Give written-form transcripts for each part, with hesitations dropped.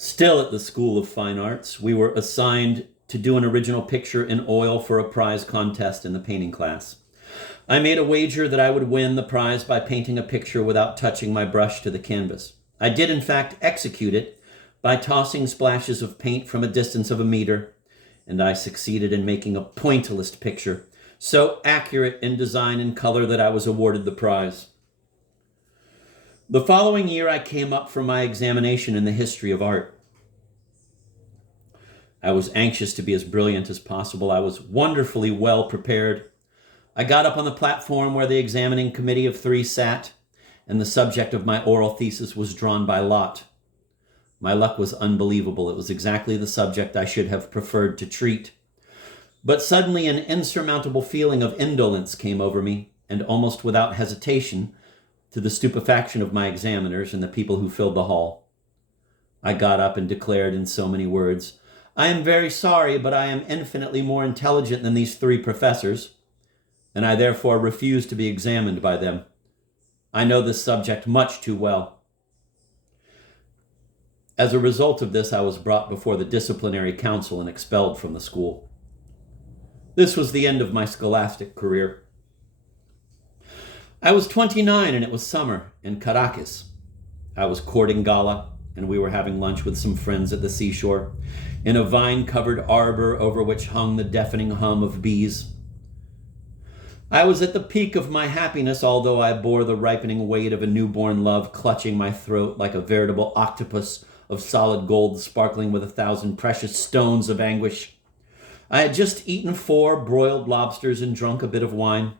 Still at the School of Fine Arts, we were assigned to do an original picture in oil for a prize contest in the painting class. I made a wager that I would win the prize by painting a picture without touching my brush to the canvas. I did, in fact, execute it by tossing splashes of paint from a distance of a meter, and I succeeded in making a pointillist picture, so accurate in design and color that I was awarded the prize. The following year, I came up for my examination in the history of art. I was anxious to be as brilliant as possible. I was wonderfully well prepared. I got up on the platform where the examining committee of 3 sat, and the subject of my oral thesis was drawn by lot. My luck was unbelievable. It was exactly the subject I should have preferred to treat. But suddenly an insurmountable feeling of indolence came over me, and almost without hesitation, to the stupefaction of my examiners and the people who filled the hall, I got up and declared in so many words, "I am very sorry, but I am infinitely more intelligent than these 3 professors, and I therefore refuse to be examined by them. I know this subject much too well." As a result of this, I was brought before the disciplinary council and expelled from the school. This was the end of my scholastic career. I was 29 and it was summer in Caracas. I was courting Gala, and we were having lunch with some friends at the seashore, in a vine-covered arbor over which hung the deafening hum of bees. I was at the peak of my happiness, although I bore the ripening weight of a newborn love clutching my throat like a veritable octopus of solid gold sparkling with 1,000 precious stones of anguish. I had just eaten 4 broiled lobsters and drunk a bit of wine,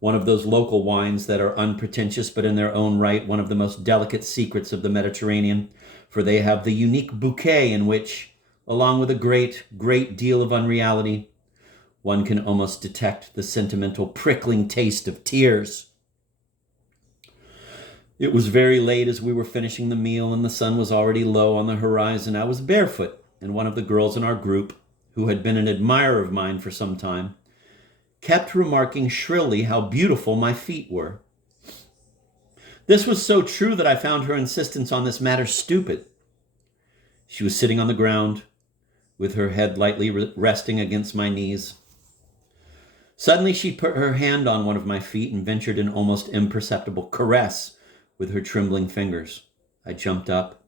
one of those local wines that are unpretentious but in their own right one of the most delicate secrets of the Mediterranean, for they have the unique bouquet in which, along with a great, great deal of unreality, one can almost detect the sentimental prickling taste of tears. It was very late as we were finishing the meal, and the sun was already low on the horizon. I was barefoot, and one of the girls in our group, who had been an admirer of mine for some time, kept remarking shrilly how beautiful my feet were. This was so true that I found her insistence on this matter stupid. She was sitting on the ground, with her head lightly resting against my knees. Suddenly she put her hand on one of my feet and ventured an almost imperceptible caress with her trembling fingers. I jumped up,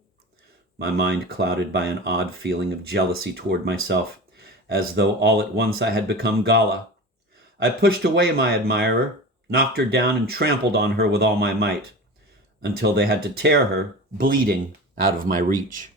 my mind clouded by an odd feeling of jealousy toward myself, as though all at once I had become Gala. I pushed away my admirer, knocked her down, and trampled on her with all my might, until they had to tear her, bleeding, out of my reach.